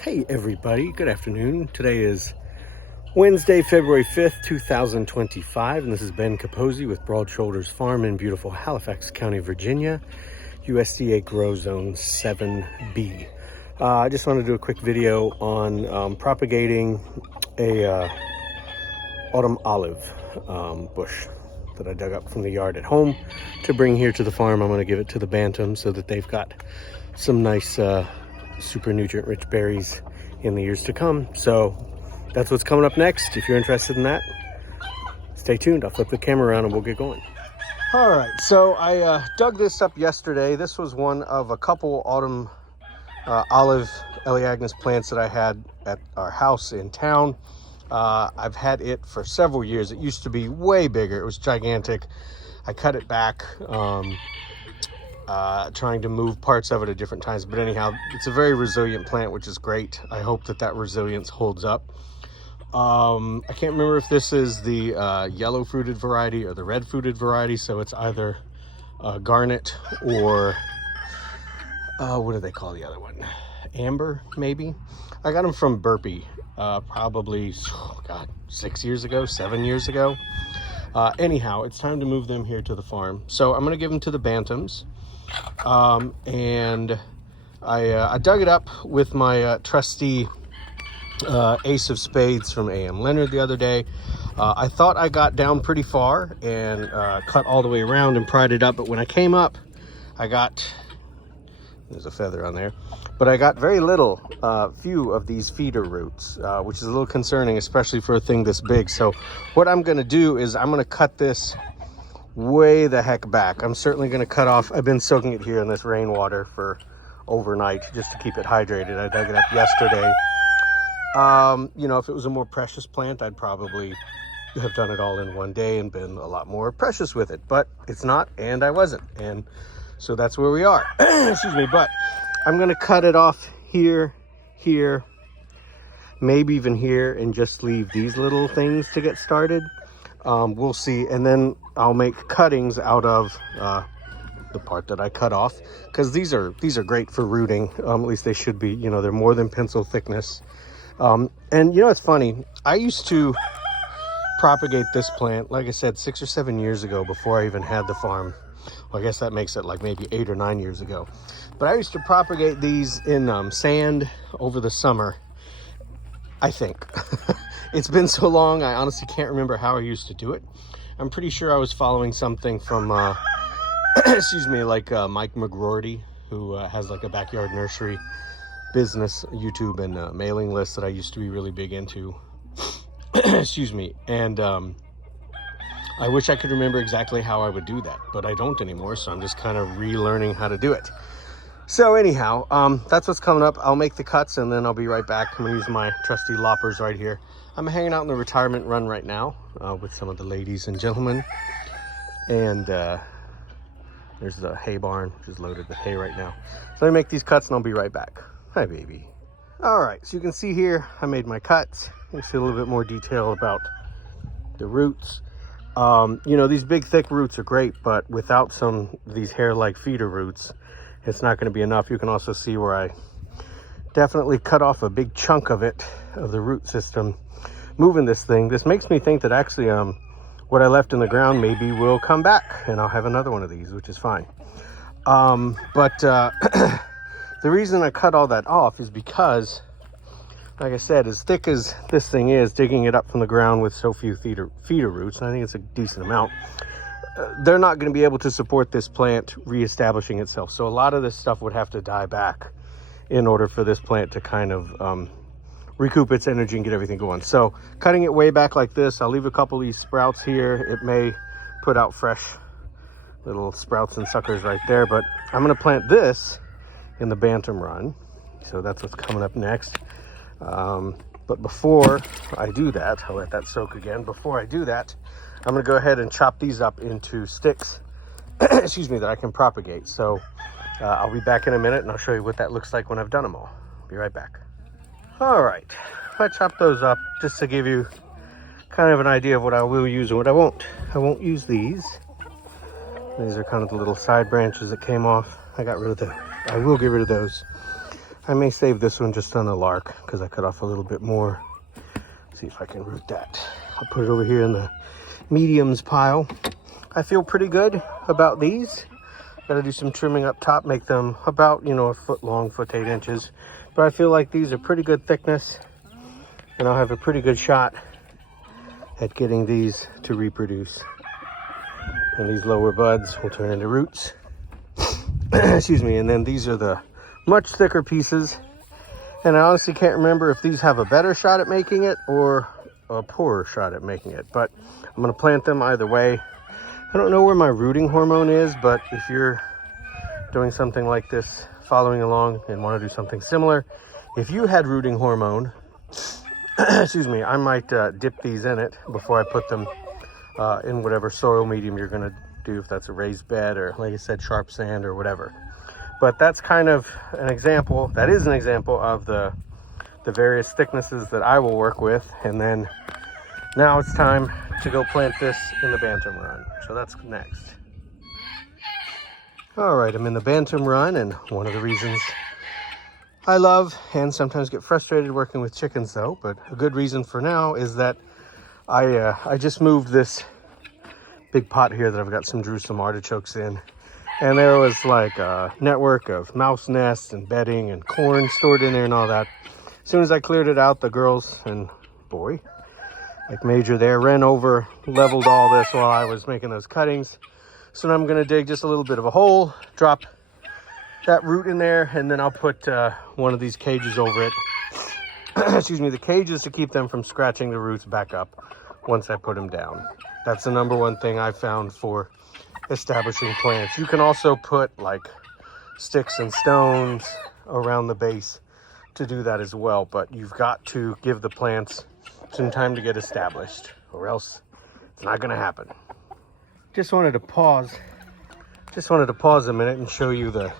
Hey everybody, good afternoon. Today is Wednesday, February 5th, 2025, and this is Ben Capozzi with Broad Shoulders Farm in beautiful Halifax County, Virginia, USDA Grow Zone 7B. I just want to do a quick video on propagating a autumn olive bush that I dug up from the yard at home to bring here to the farm. I'm going to give it to the Bantam so that they've got some nice super nutrient rich berries in the years to come. So that's what's coming up next. If you're interested in that, stay tuned. I'll flip the camera around and we'll get going. All right, so I dug this up yesterday. This was one of a couple autumn olive Elaeagnus plants that I had at our house in town. I've had it for several years. It used to be way bigger. It was gigantic. I cut it back, trying to move parts of it at different times. But anyhow, it's a very resilient plant, which is great. I hope that that resilience holds up. I can't remember if this is the yellow fruited variety or the red fruited variety. So it's either Garnet or what do they call the other one? Amber, maybe. I got them from Burpee, probably, oh God, 7 years ago. Anyhow, it's time to move them here to the farm. So I'm going to give them to the Bantams. And I dug it up with my trusty Ace of Spades from A.M. Leonard the other day. I thought I got down pretty far and cut all the way around and pried it up. But when I came up, I got, there's a feather on there, but I got very little, few of these feeder roots, which is a little concerning, especially for a thing this big. So what I'm going to do is I'm going to cut this way the heck back. I'm certainly going to cut off, I've been soaking it here in this rainwater for overnight just to keep it hydrated. I dug it up yesterday. You know, if it was a more precious plant, I'd probably have done it all in one day and been a lot more precious with it, but it's not, and I wasn't. And so that's where we are. Excuse me, but I'm going to cut it off here, here, maybe even here, and just leave these little things to get started. We'll see. And then I'll make cuttings out of the part that I cut off, because these are great for rooting. At least they should be. You know, they're more than pencil thickness. And you know, it's funny. I used to propagate this plant, like I said, 6 or 7 years ago, before I even had the farm. Well, I guess that makes it like maybe 8 or 9 years ago. But I used to propagate these in sand over the summer, I think. It's been so long, I honestly can't remember how I used to do it. I'm pretty sure I was following something from, excuse me, like Mike McGroarty, who has like a backyard nursery business, YouTube, and mailing list that I used to be really big into. Excuse me. And I wish I could remember exactly how I would do that, but I don't anymore, so I'm just kind of relearning how to do it. So anyhow, that's what's coming up. I'll make the cuts and then I'll be right back. I'm gonna use my trusty loppers right here. I'm hanging out in the retirement run right now with some of the ladies and gentlemen. And there's the hay barn, which is loaded with hay right now. So let me make these cuts and I'll be right back. Hi, baby. All right, so you can see here, I made my cuts. You can see a little bit more detail about the roots. You know, these big thick roots are great, but without some of these hair-like feeder roots, it's not going to be enough. You can also see where I definitely cut off a big chunk of it, of the root system, moving this thing. This makes me think that actually what I left in the ground maybe will come back, and I'll have another one of these, which is fine. The reason I cut all that off is because, like I said, as thick as this thing is, digging it up from the ground with so few feeder roots, and I think it's a decent amount, they're not going to be able to support this plant reestablishing itself. So a lot of this stuff would have to die back in order for this plant to kind of recoup its energy and get everything going. So cutting it way back like this, I'll leave a couple of these sprouts here. It may put out fresh little sprouts and suckers right there, but I'm going to plant this in the Bantam Run. So that's what's coming up next. But before I do that, I'll let that soak again. Before I do that, I'm going to go ahead and chop these up into sticks, excuse me, that I can propagate. So I'll be back in a minute and I'll show you what that looks like when I've done them all. Be right back. All right, I chopped those up just to give you kind of an idea of what I will use and what I won't. I won't use these. These are kind of the little side branches that came off. I got rid of them. I will get rid of those. I may save this one just on a lark because I cut off a little bit more. See if I can root that. I'll put it over here in the mediums pile. I feel pretty good about these. Got to do some trimming up top, make them about, you know, a foot long, foot 8 inches. But I feel like these are pretty good thickness, and I'll have a pretty good shot at getting these to reproduce. And these lower buds will turn into roots. Excuse me. And then these are the much thicker pieces. And I honestly can't remember if these have a better shot at making it or a poorer shot at making it. But I'm going to plant them either way. I don't know where my rooting hormone is, but if you're doing something like this, following along and want to do something similar, if you had rooting hormone, excuse me, I might dip these in it before I put them in whatever soil medium you're going to do, if that's a raised bed or, like I said, sharp sand or whatever. But that's kind of an example, that is an example of the various thicknesses that I will work with. And then now it's time to go plant this in the Bantam Run. So that's next. All right, I'm in the Bantam Run, and one of the reasons I love and sometimes get frustrated working with chickens though, but a good reason for now is that I just moved this big pot here that I've got some Jerusalem artichokes in, and there was like a network of mouse nests and bedding and corn stored in there and all that. As soon as I cleared it out, the girls and boy, like Major there, ran over, leveled all this while I was making those cuttings. So now I'm going to dig just a little bit of a hole, drop that root in there, and then I'll put one of these cages over it. Excuse me, the cages to keep them from scratching the roots back up once I put them down. That's the number one thing I found for establishing plants. You can also put like sticks and stones around the base to do that as well, but you've got to give the plants some time to get established, or else it's not going to happen. Just wanted to pause a minute and show you the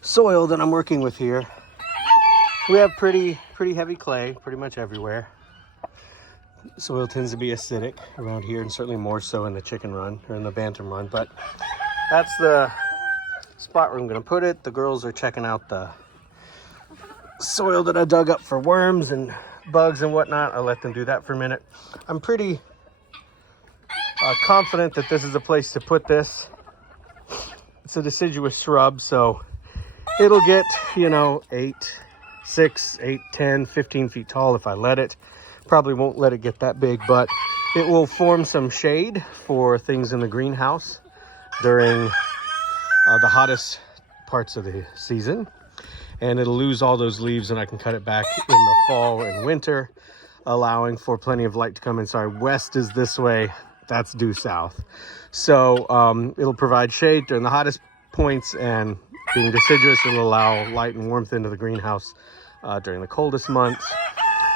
soil that I'm working with here. We have pretty heavy clay pretty much everywhere. Soil tends to be acidic around here, and certainly more so in the chicken run or in the Bantam Run, but that's the spot where I'm going to put it. The girls are checking out the soil that I dug up for worms and bugs and whatnot. I'll let them do that for a minute. I'm pretty confident that this is a place to put this. It's a deciduous shrub, so it'll get, you know, 6, 8, 10, 15 feet tall if I let it. Probably won't let it get that big, but it will form some shade for things in the greenhouse during the hottest parts of the season. And it'll lose all those leaves, and I can cut it back in the fall and winter, allowing for plenty of light to come in. Sorry, west is this way, that's due south. So it'll provide shade during the hottest points, and being deciduous, it'll allow light and warmth into the greenhouse during the coldest months.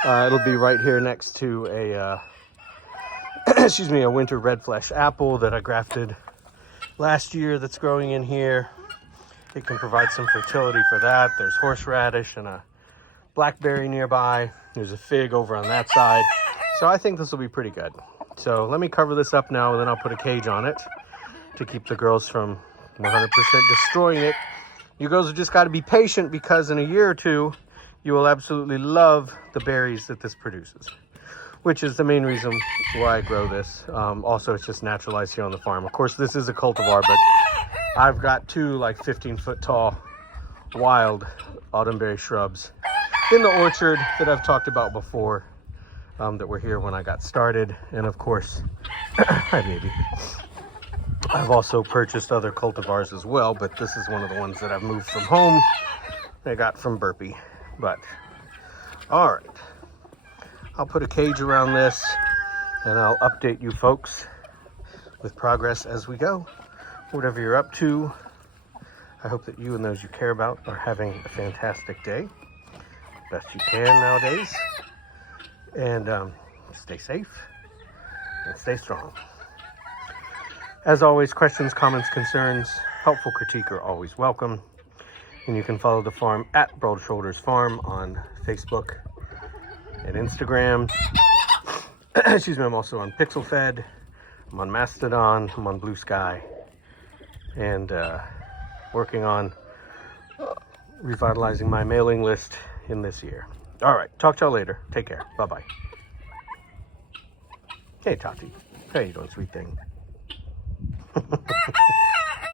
It'll be right here next to a excuse me, a winter red flesh apple that I grafted last year that's growing in here. It can provide some fertility for that. There's horseradish and a blackberry nearby. There's a fig over on that side. So I think this will be pretty good. So let me cover this up now, and then I'll put a cage on it to keep the girls from 100% destroying it. You girls have just got to be patient, because in a year or two, you will absolutely love the berries that this produces, which is the main reason why I grow this. Also, it's just naturalized here on the farm. Of course, this is a cultivar, but I've got 2 like 15-foot tall wild autumnberry shrubs in the orchard that I've talked about before, that were here when I got started. And of course, hi baby. I've also purchased other cultivars as well, but this is one of the ones that I've moved from home. I got from Burpee. But all right, I'll put a cage around this, and I'll update you folks with progress as we go. Whatever you're up to, I hope that you and those you care about are having a fantastic day, best you can nowadays, and stay safe and stay strong. As always, questions, comments, concerns, helpful critique are always welcome. And you can follow the farm at Broad Shoulders Farm on Facebook and Instagram. Excuse me, I'm also on PixelFed, I'm on Mastodon, I'm on Blue Sky, and working on revitalizing my mailing list in this year. All right, talk to y'all later. Take care. Bye-bye. Hey, Tati. How you doing, sweet thing?